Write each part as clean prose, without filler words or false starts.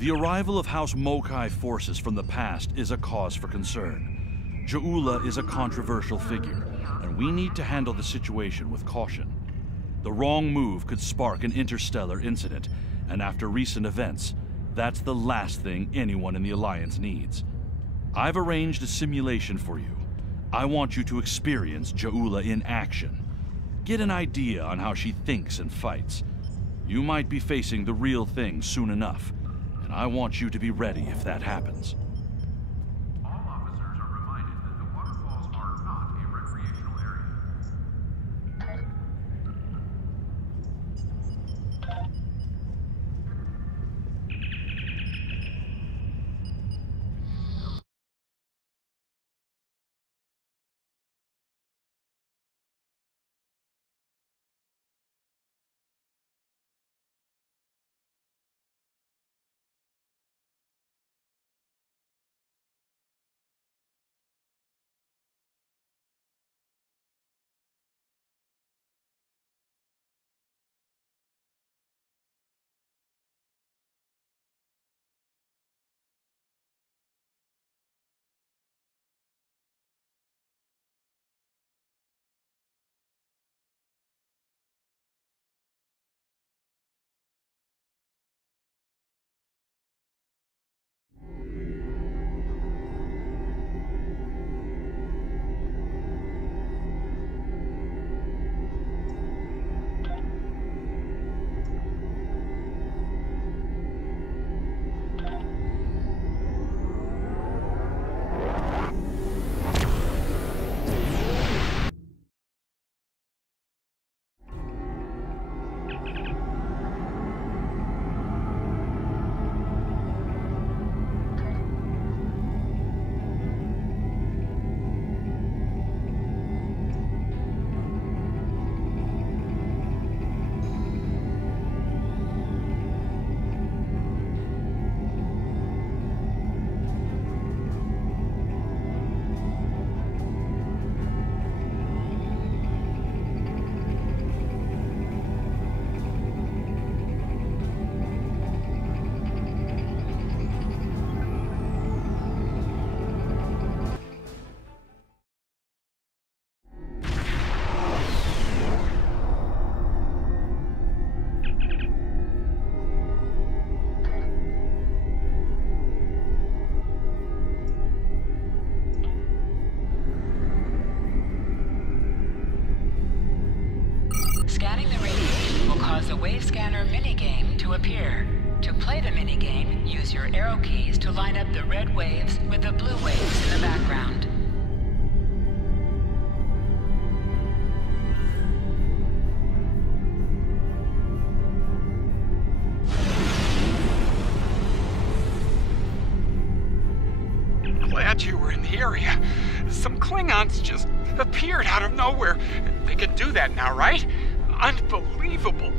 The arrival of House Mokai forces from the past is a cause for concern. Ja'ula is a controversial figure, and we need to handle the situation with caution. The wrong move could spark an interstellar incident, and after recent events, that's the last thing anyone in the Alliance needs. I've arranged a simulation for you. I want you to experience Ja'ula in action. Get an idea on how she thinks and fights. You might be facing the real thing soon enough, and I want you to be ready if that happens. All officers are reminded that the waterfalls are not a recreational area. Scanning the radiation will cause a wave scanner minigame to appear. To play the minigame, use your arrow keys to line up the red waves with the blue waves in the background. Glad you were in the area. Some Klingons just appeared out of nowhere. They can do that now, right? Unbelievable.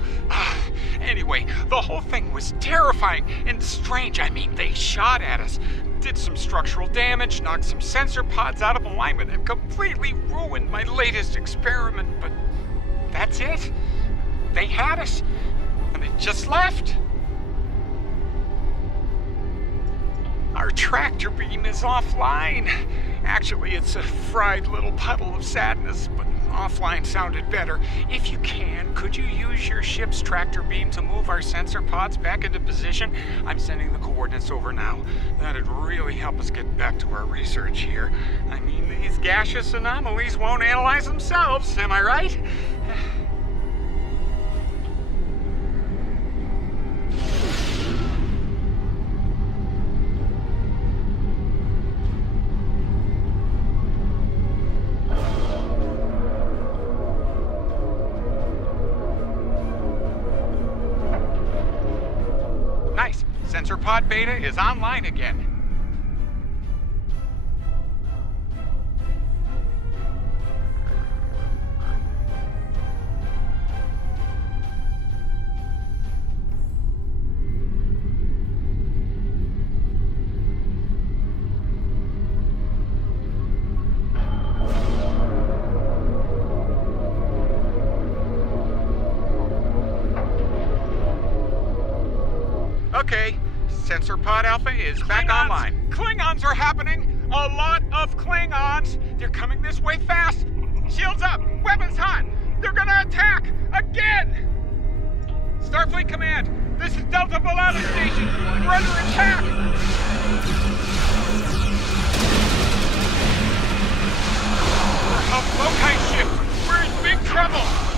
Anyway, the whole thing was terrifying and strange. I mean, they shot at us, did some structural damage, knocked some sensor pods out of alignment, and completely ruined my latest experiment. But that's it. They had us, and they just left. Our tractor beam is offline. Actually, it's a fried little puddle of sadness, but offline sounded better. If you can, could you use your ship's tractor beam to move our sensor pods back into position? I'm sending the coordinates over now. That'd really help us get back to our research here. I mean, these gaseous anomalies won't analyze themselves, am I right? Nice. Sensor pod beta is online again. Okay, Sensor pod Alpha is back online. Klingons are happening! A lot of Klingons! They're coming this way fast! Shields up! Weapons hot! They're gonna attack! Again! Starfleet Command, this is Delta Volata Station! We're under attack! A Mokai ship! We're in big trouble!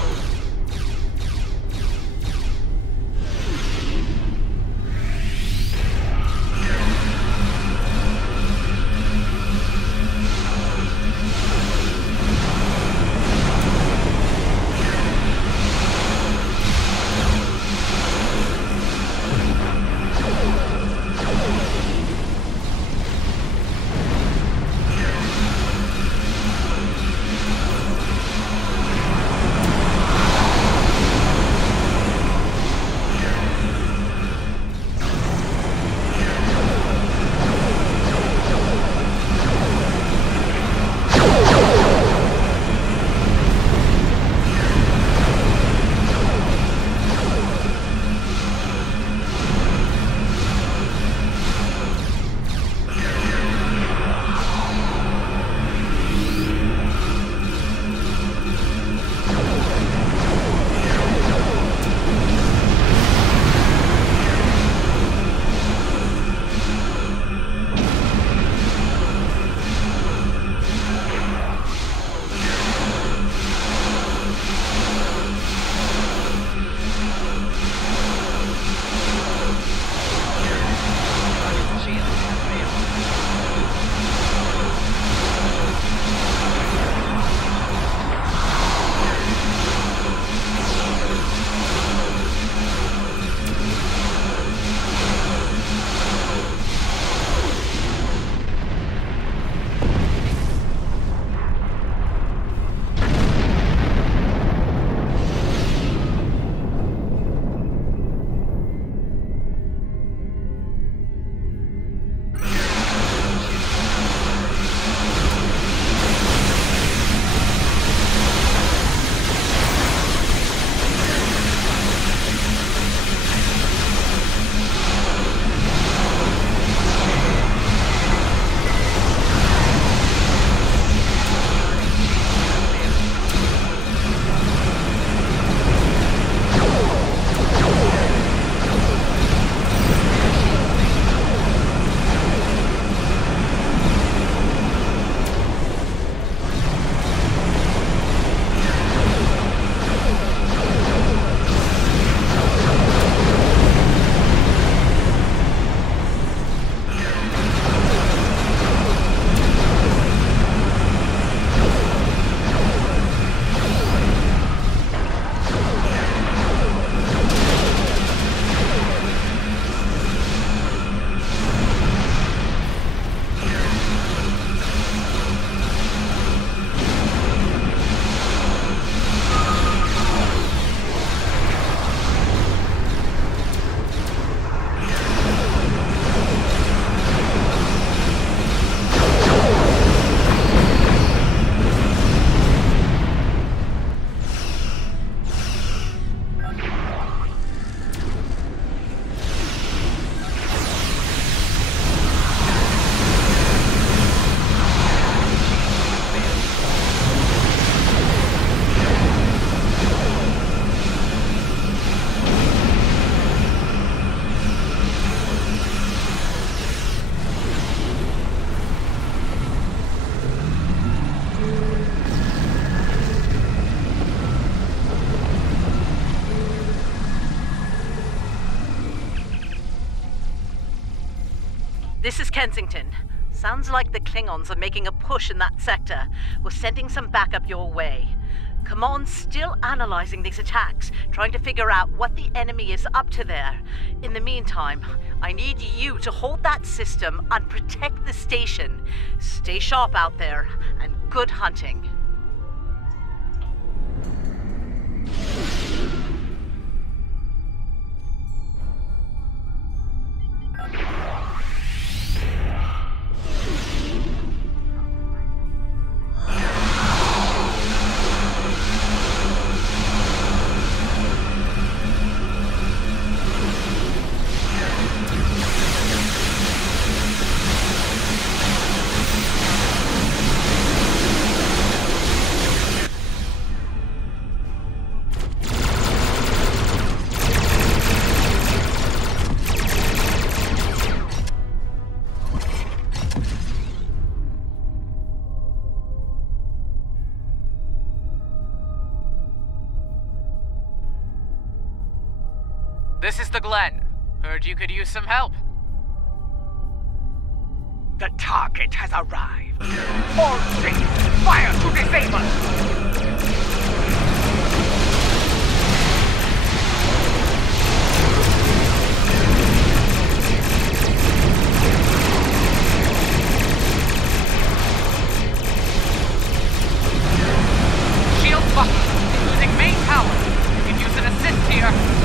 This is Kensington. Sounds like the Klingons are making a push in that sector. We're sending some backup your way. Command's still analyzing these attacks, trying to figure out what the enemy is up to there. In the meantime, I need you to hold that system and protect the station. Stay sharp out there, and good hunting. This is the Glen. Heard you could use some help. The target has arrived. All systems fire to disable. Shield button. Using main power. You can use an assist here.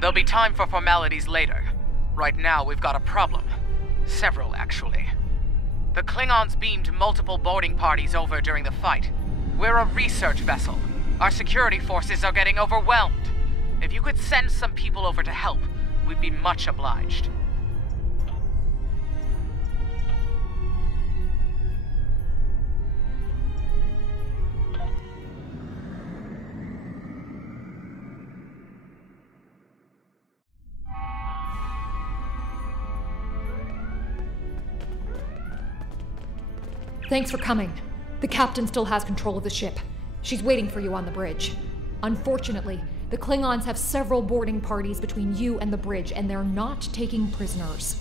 There'll be time for formalities later. Right now, we've got a problem. Several, actually. The Klingons beamed multiple boarding parties over during the fight. We're a research vessel. Our security forces are getting overwhelmed. If you could send some people over to help, we'd be much obliged. Thanks for coming. The captain still has control of the ship. She's waiting for you on the bridge. Unfortunately, the Klingons have several boarding parties between you and the bridge, and they're not taking prisoners.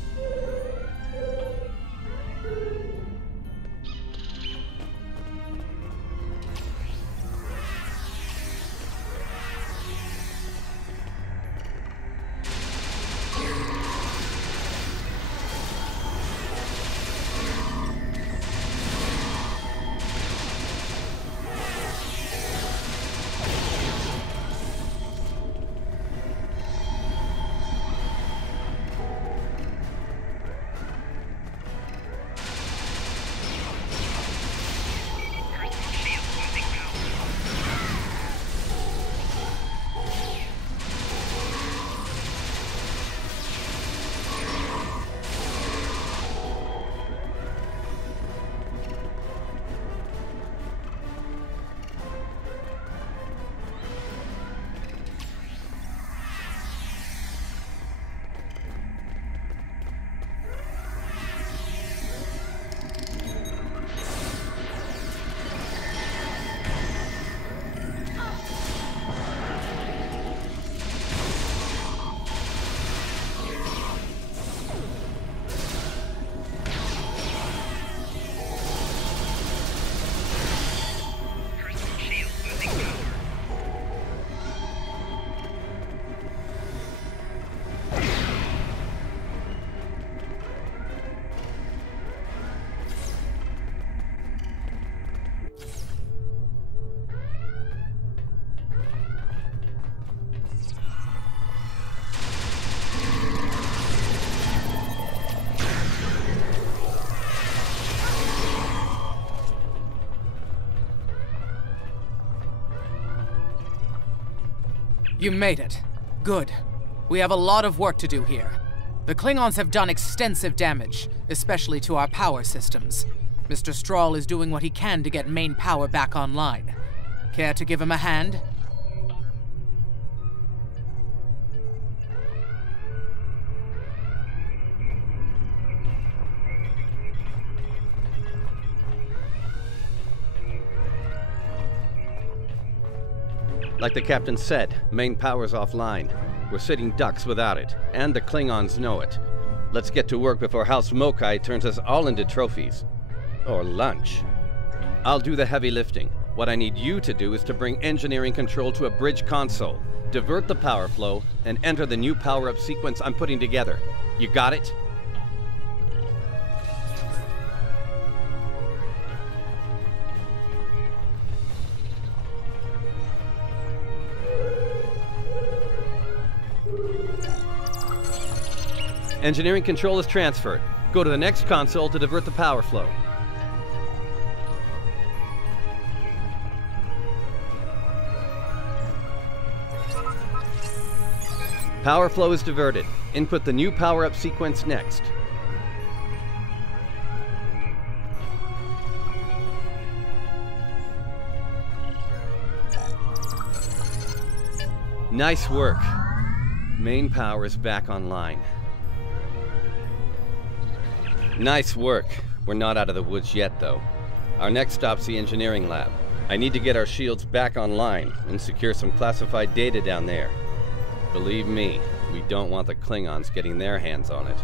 You made it. Good. We have a lot of work to do here. The Klingons have done extensive damage, especially to our power systems. Mr. Strahl is doing what he can to get main power back online. Care to give him a hand? Like the captain said, main power's offline. We're sitting ducks without it, and the Klingons know it. Let's get to work before House Mokai turns us all into trophies. Or lunch. I'll do the heavy lifting. What I need you to do is to bring engineering control to a bridge console, divert the power flow, and enter the new power-up sequence I'm putting together. You got it? Engineering control is transferred. Go to the next console to divert the power flow. Power flow is diverted. Input the new power-up sequence next. Nice work. Main power is back online. Nice work. We're not out of the woods yet, though. Our next stop's the engineering lab. I need to get our shields back online and secure some classified data down there. Believe me, we don't want the Klingons getting their hands on it.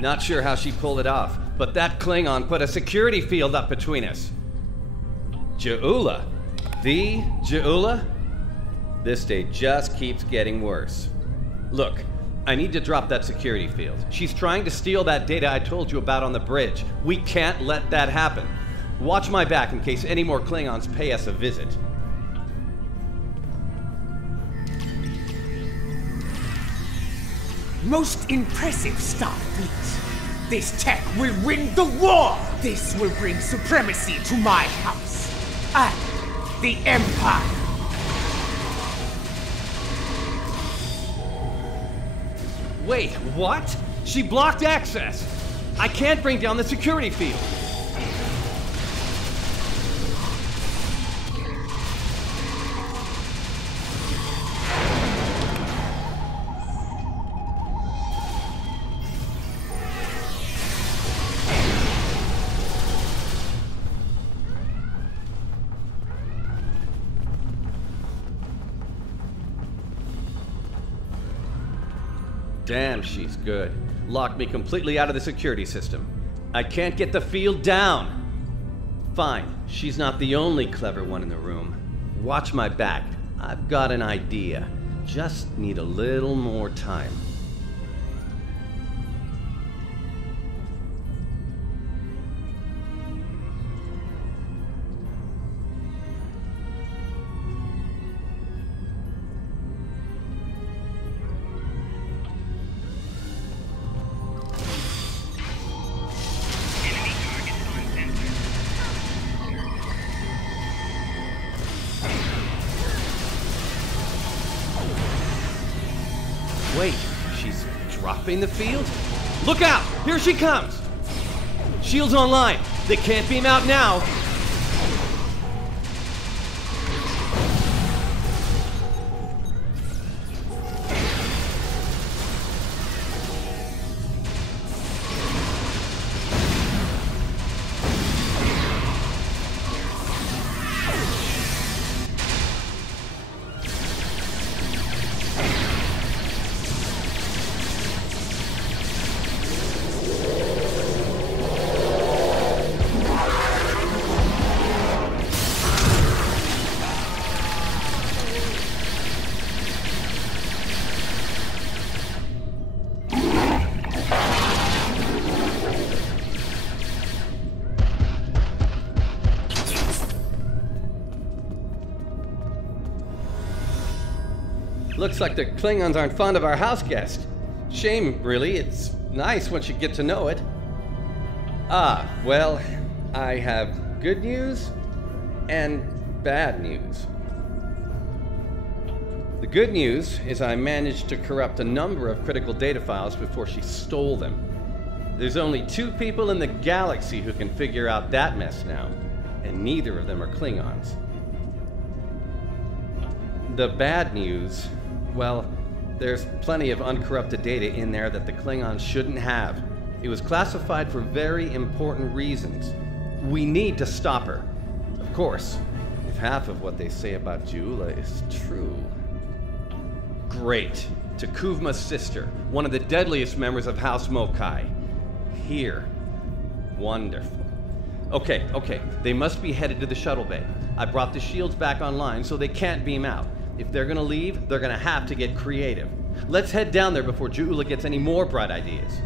Not sure how she pulled it off, but that Klingon put a security field up between us. Ja'ula? The Ja'ula? This day just keeps getting worse. Look, I need to drop that security field. She's trying to steal that data I told you about on the bridge. We can't let that happen. Watch my back in case any more Klingons pay us a visit. Most impressive, Starfleet. This tech will win the war! This will bring supremacy to my house and the Empire! Wait, what? She blocked access! I can't bring down the security field! Damn, she's good. Locked me completely out of the security system. I can't get the field down. Fine, she's not the only clever one in the room. Watch my back. I've got an idea. Just need a little more time. Wait, she's dropping the field? Look out! Here she comes! Shields online. They can't beam out now. Looks like the Klingons aren't fond of our house guest. Shame, really. It's nice once you get to know it. Ah, well, I have good news and bad news. The good news is I managed to corrupt a number of critical data files before she stole them. There's only 2 people in the galaxy who can figure out that mess now, and neither of them are Klingons. The bad news, well, there's plenty of uncorrupted data in there that the Klingons shouldn't have. It was classified for very important reasons. We need to stop her. Of course, if half of what they say about Juula is true. Great. Takuvma's sister, one of the deadliest members of House Mokai. Here. Wonderful. Okay, they must be headed to the shuttle bay. I brought the shields back online so they can't beam out. If they're gonna leave, they're gonna have to get creative. Let's head down there before Juula gets any more bright ideas.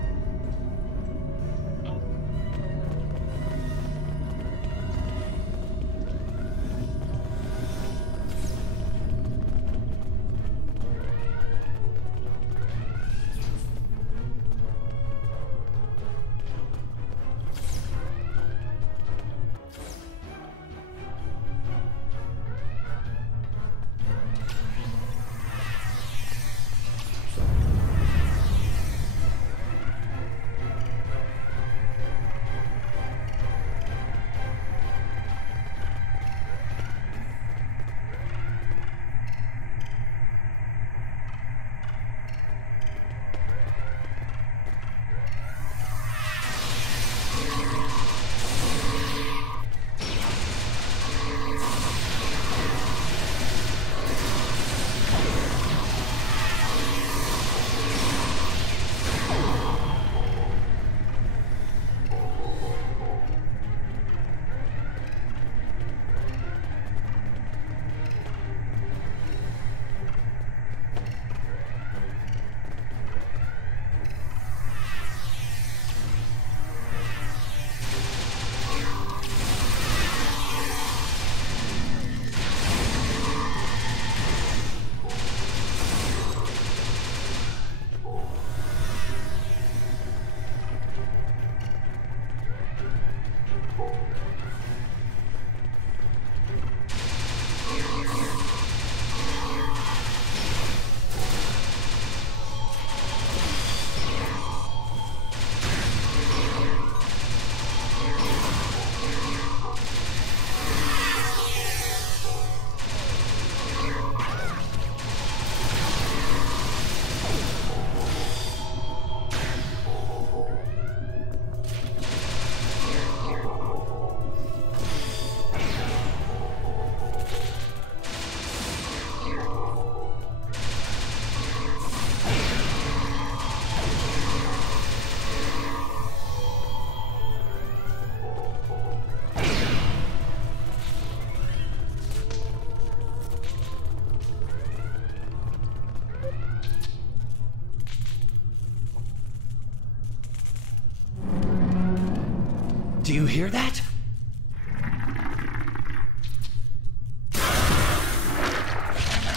Do you hear that?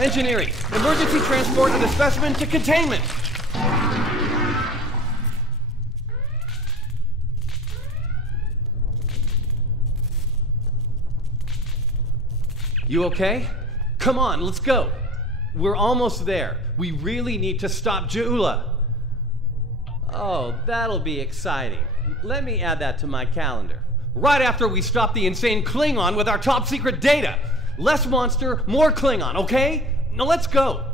Engineering, emergency transport of the specimen to containment. You okay? Come on, let's go. We're almost there. We really need to stop Ja'ula. Oh, that'll be exciting. Let me add that to my calendar. Right after we stop the insane Klingon with our top secret data. Less monster, more Klingon, okay? Now let's go.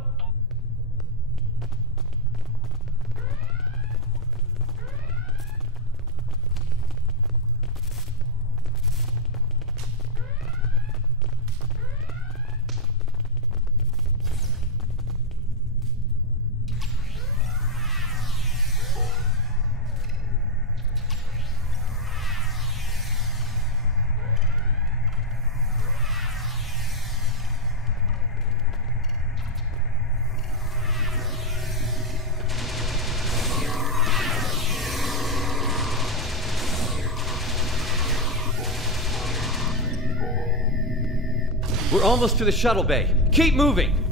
We're almost to the shuttle bay. Keep moving!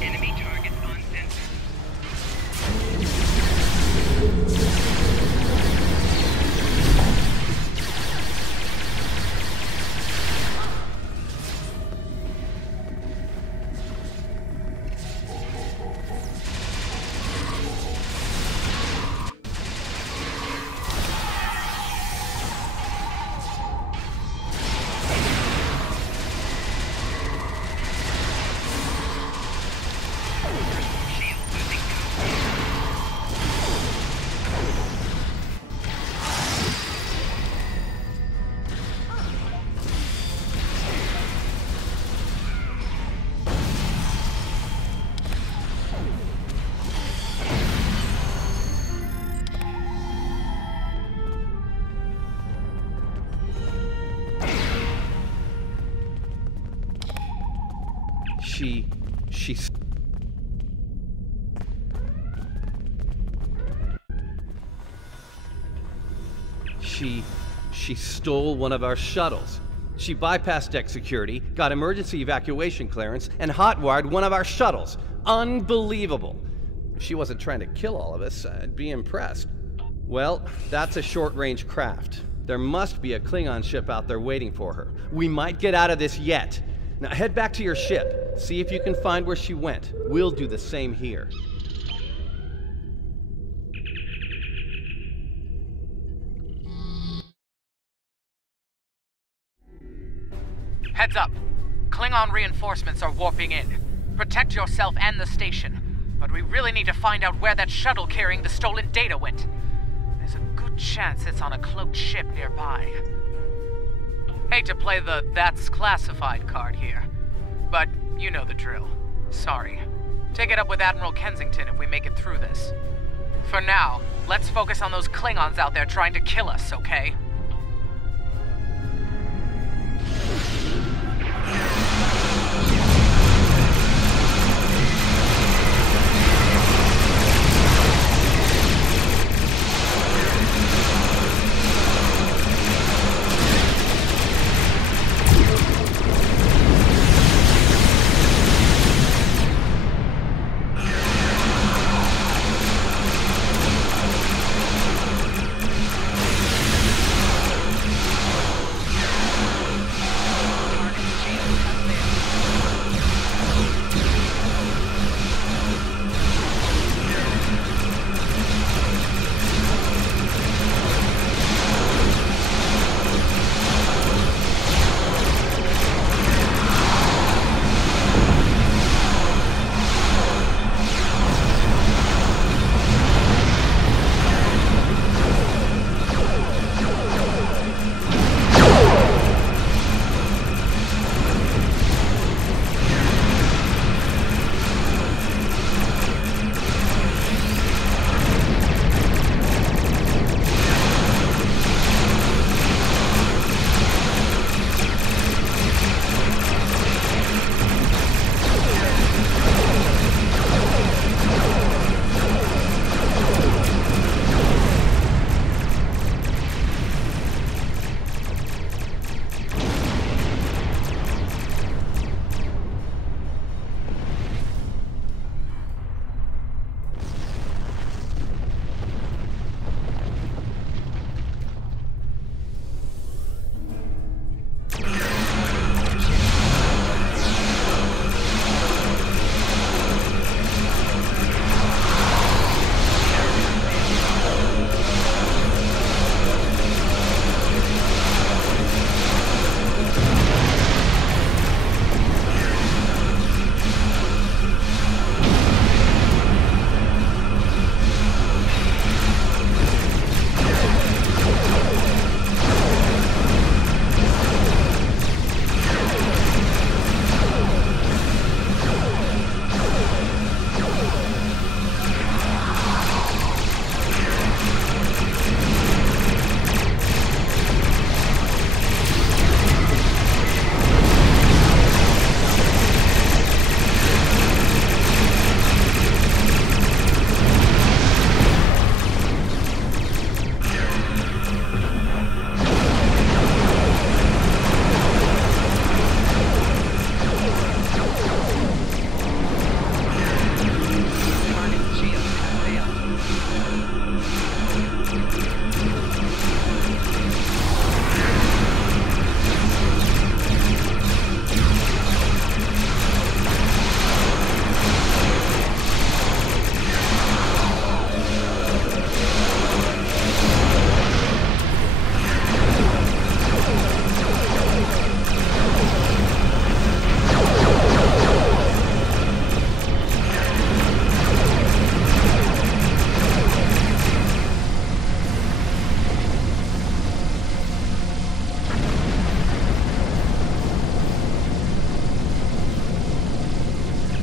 Enemy target on center. She stole one of our shuttles. She bypassed deck security, got emergency evacuation clearance, and hotwired one of our shuttles. Unbelievable. If she wasn't trying to kill all of us, I'd be impressed. Well, that's a short-range craft. There must be a Klingon ship out there waiting for her. We might get out of this yet. Now head back to your ship. See if you can find where she went. We'll do the same here. Heads up. Klingon reinforcements are warping in. Protect yourself and the station. But we really need to find out where that shuttle carrying the stolen data went. There's a good chance it's on a cloaked ship nearby. Hate to play the "that's classified" card here, but you know the drill. Sorry. Take it up with Admiral Kensington if we make it through this. For now, let's focus on those Klingons out there trying to kill us, okay?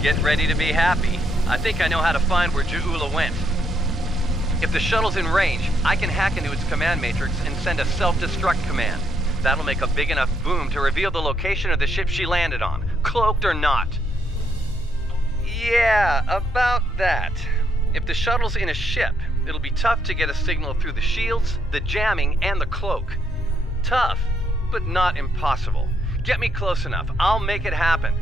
Get ready to be happy. I think I know how to find where Ja'ula went. If the shuttle's in range, I can hack into its command matrix and send a self-destruct command. That'll make a big enough boom to reveal the location of the ship she landed on, cloaked or not. Yeah, about that. If the shuttle's in a ship, it'll be tough to get a signal through the shields, the jamming, and the cloak. Tough, but not impossible. Get me close enough. I'll make it happen.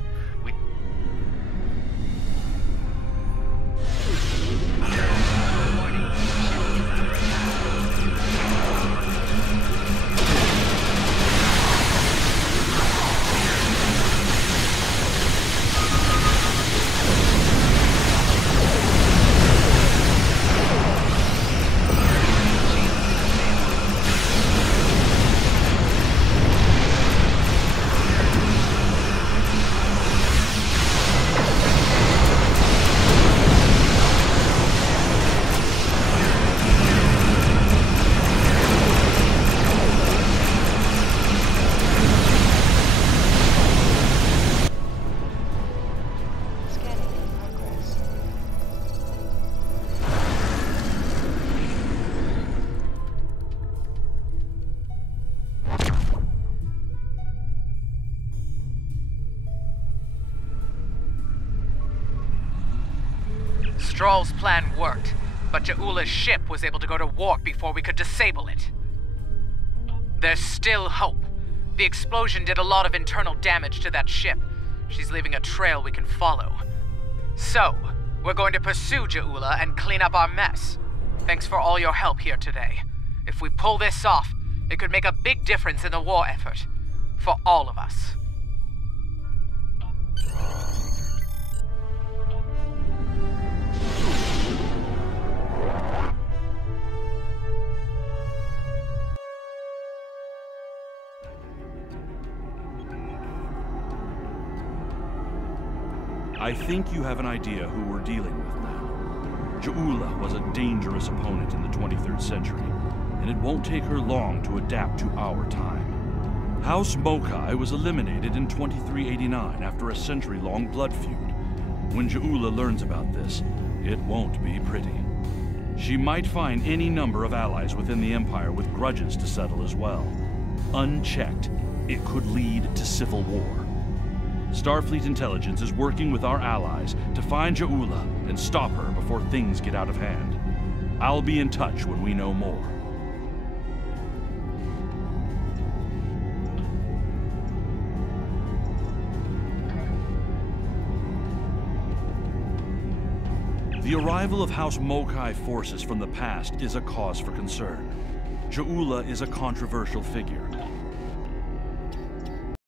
Stroll's plan worked, but Ja'ula's ship was able to go to warp before we could disable it. There's still hope. The explosion did a lot of internal damage to that ship. She's leaving a trail we can follow. So, we're going to pursue Ja'ula and clean up our mess. Thanks for all your help here today. If we pull this off, it could make a big difference in the war effort. For all of us. I think you have an idea who we're dealing with now. Ja'ula was a dangerous opponent in the 23rd century, and it won't take her long to adapt to our time. House Mokai was eliminated in 2389 after a century-long blood feud. When Ja'ula learns about this, it won't be pretty. She might find any number of allies within the Empire with grudges to settle as well. Unchecked, it could lead to civil war. Starfleet intelligence is working with our allies to find Ja'ula and stop her before things get out of hand. I'll be in touch when we know more. The arrival of House Mokai forces from the past is a cause for concern. Ja'ula is a controversial figure,